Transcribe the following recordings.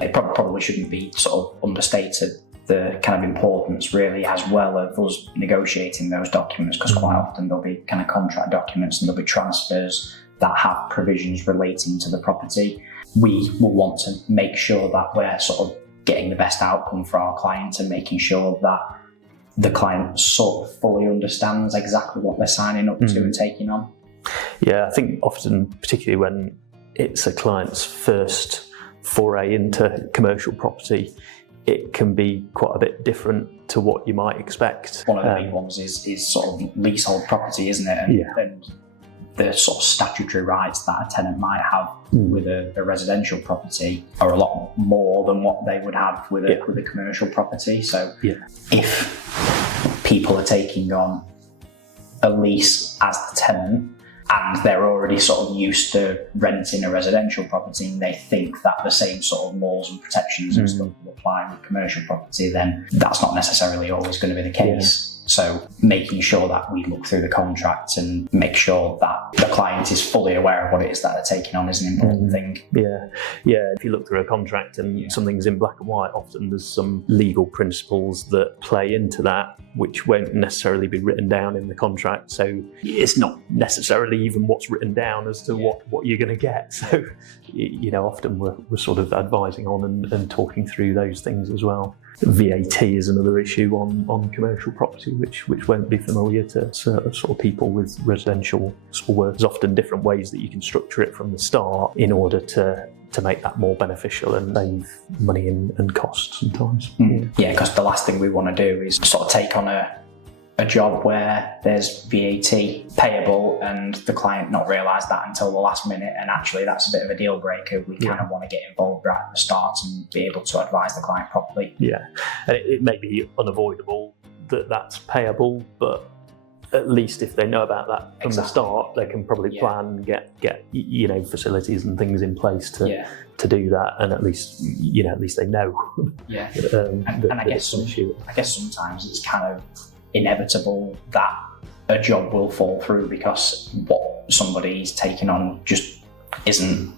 It probably shouldn't be sort of understated, the kind of importance really as well of us negotiating those documents, because quite often there'll be kind of contract documents and there'll be transfers that have provisions relating to the property. We will want to make sure that we're sort of getting the best outcome for our client and making sure that the client sort of fully understands exactly what they're signing up to and taking on. Yeah, I think often, particularly when it's a client's first foray into commercial property, it can be quite a bit different to what you might expect. One of the big ones is sort of leasehold property, isn't it? And the sort of statutory rights that a tenant might have with a residential property are a lot more than what they would have with a commercial property. So if people are taking on a lease as the tenant and they're already sort of used to renting a residential property and they think that the same sort of laws and protections and stuff will apply with commercial property, then that's not necessarily always going to be the case. So making sure that we look through the contract and make sure that the client is fully aware of what it is that they're taking on is an important thing. Yeah. If you look through a contract and something's in black and white, often there's some legal principles that play into that, which won't necessarily be written down in the contract. So it's not necessarily even what's written down as to what you're going to get. So, often we're sort of advising on and talking through those things as well. VAT is another issue on commercial property, which won't be familiar to certain sort of people with residential sort of work. There's often different ways that you can structure it from the start in order to make that more beneficial and save money and costs sometimes. Yeah, because the last thing we want to do is sort of take on a job where there's VAT payable and the client not realise that until the last minute, and actually that's a bit of a deal breaker. We kind of want to get involved right at the start and be able to advise the client properly. Yeah, and it may be unavoidable that that's payable, but at least if they know about that from the start, they can probably plan, get facilities and things in place to do that, and at least they know. And I guess sometimes it's kind of inevitable that a job will fall through because what somebody's taking on just isn't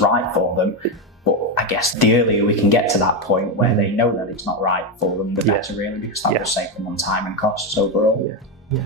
right for them. But I guess the earlier we can get to that point where they know that it's not right for them, the better really, because that will save them on time and costs overall. Yeah.